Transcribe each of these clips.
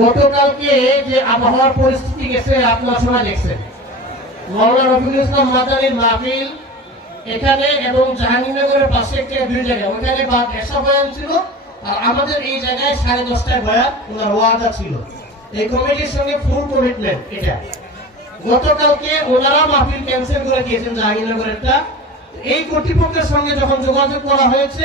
গতকালকে যে আবহাওয়ার পরিস্থিতি গেছে দেখছেন। রফিকুল ইসলাম মাহফিল এখানে এবং জাহাঙ্গীরনগরের পাশে দুই জায়গায়। ওখানে বা ছিল আর আমাদের এই জায়গায় সাড়ে দশটায় ওনার ওয়াদা ছিল। এই কমিটির সঙ্গে ফুল কমিটমেন্ট এটা। গতকালকে ওনারা মাহফিল ক্যান্সেল করে দিয়েছেন জাহাঙ্গীরনগরেরটা। এই কর্তৃপক্ষের সঙ্গে যখন যোগাযোগ করা হয়েছে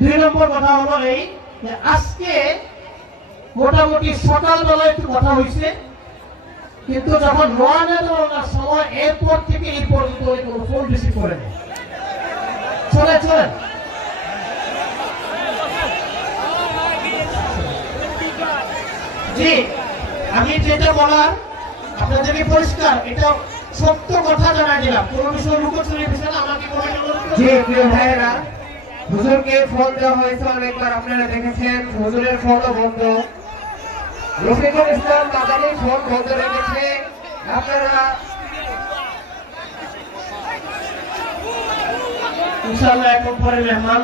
দুই নম্বর কথা হলো এই আজকে মোটামুটি সকালবেলা একটু কথা হয়েছে, কিন্তু যখন নোয়ানে দেওয়ার সময় এরপর থেকে এই পর্যন্ত ফোন রিসিভ করে চলে চলে জি, আমি যেটা বলার, আপনাদেরকে পরিষ্কার, এটা সত্য কথা জানাই দিলাম কোন বিষয় লুকোচুরির বিষয় আমাকে জি, প্রিয় ভাইয়েরা হুজুরকে ফোন দেওয়া হয়েছে অনেকবার, আপনারা দেখেছেন, হুজুরের ফোনও বন্ধ। রফিকুল ইসলাম মাদানি ফোন বন্ধ রেখেছে। আপনারা ইনশাআল্লাহ এখন পরে মেহমান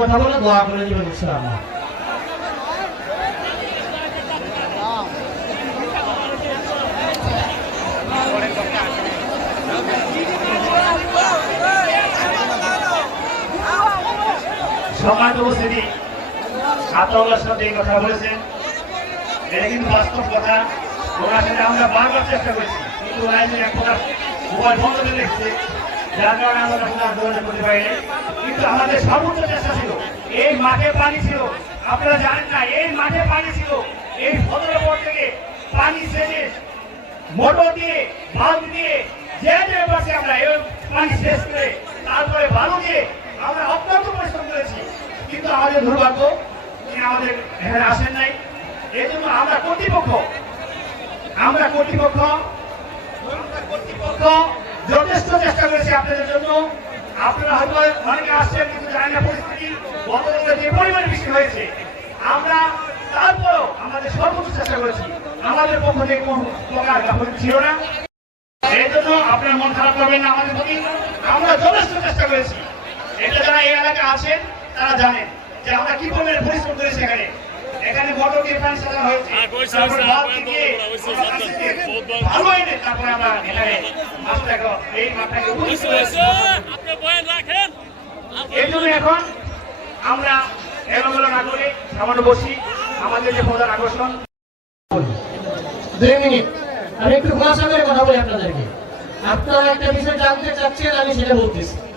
কথা বলে, দোয়া করে দিবেন ইনশাআল্লাহ। সম্মানিত উপস্থিতি আতাউল্লাহ সাহেব এই কথা বলেছেন। কথা। সাথে আমরা বারবার চেষ্টা করেছি। কিন্তু ওরা এসে এক আমরা কিন্তু আমাদের সর্বোচ্চ চেষ্টা এই মাঠে পানি আপনারা জানেন না, এই মাঠে পানি ছিল। এই ফজরের পর থেকে পানি সেচে মোটর দিয়ে, বাল্ব দিয়ে, যে যে পাশে আমরা এই পানি শেষ করে তারপরে বালু দিয়ে আমরা অত্যন্ত পরিশ্রম করেছি কিন্তু আমাদের দুর্ভাগ্য তিনি আমাদের এখানে আসেন নাই। এই জন্য আমরা কর্তৃপক্ষ আমরা কর্তৃপক্ষ কর্তৃপক্ষ যথেষ্ট চেষ্টা করেছি আপনাদের জন্য। আপনারা হয়তো অনেকে আসছেন কিন্তু জানি না পরিস্থিতি। যে পরিমাণে বৃষ্টি হয়েছে, আমরা তারপরও আমাদের সর্বোচ্চ চেষ্টা করেছি। আমাদের পক্ষ থেকে কোনো প্রকার ছিল না। এই জন্য আপনার মন খারাপ করবেন না আমাদের প্রতি। আমরা যথেষ্ট চেষ্টা করেছি। এটা যারা এই এলাকায় আছেন তারা জানেন। যে আমরা কি পরিমাণে পরিশ্রম করেছি এখানে এখানে মোটর দিয়ে পানি সাজানো হয়েছে তারপরে দিয়ে আমরা কাছে দিয়ে ভালো এনে তারপরে আমরা এখানে মাছটাকে এই মাছটাকে উপযুক্ত করেছি। আপনি বয়ান রাখেন। এই জন্য এখন আমরা এলোমেলো না করে সামান্য বসি আমাদের যে প্রধান আকর্ষণ। দুই মিনিট। আমি একটু খোলাসা করে কথা বলি আপনাদেরকে। আপনারা একটা বিষয় জানতে চাচ্ছেন আমি সেটা বলতেছি।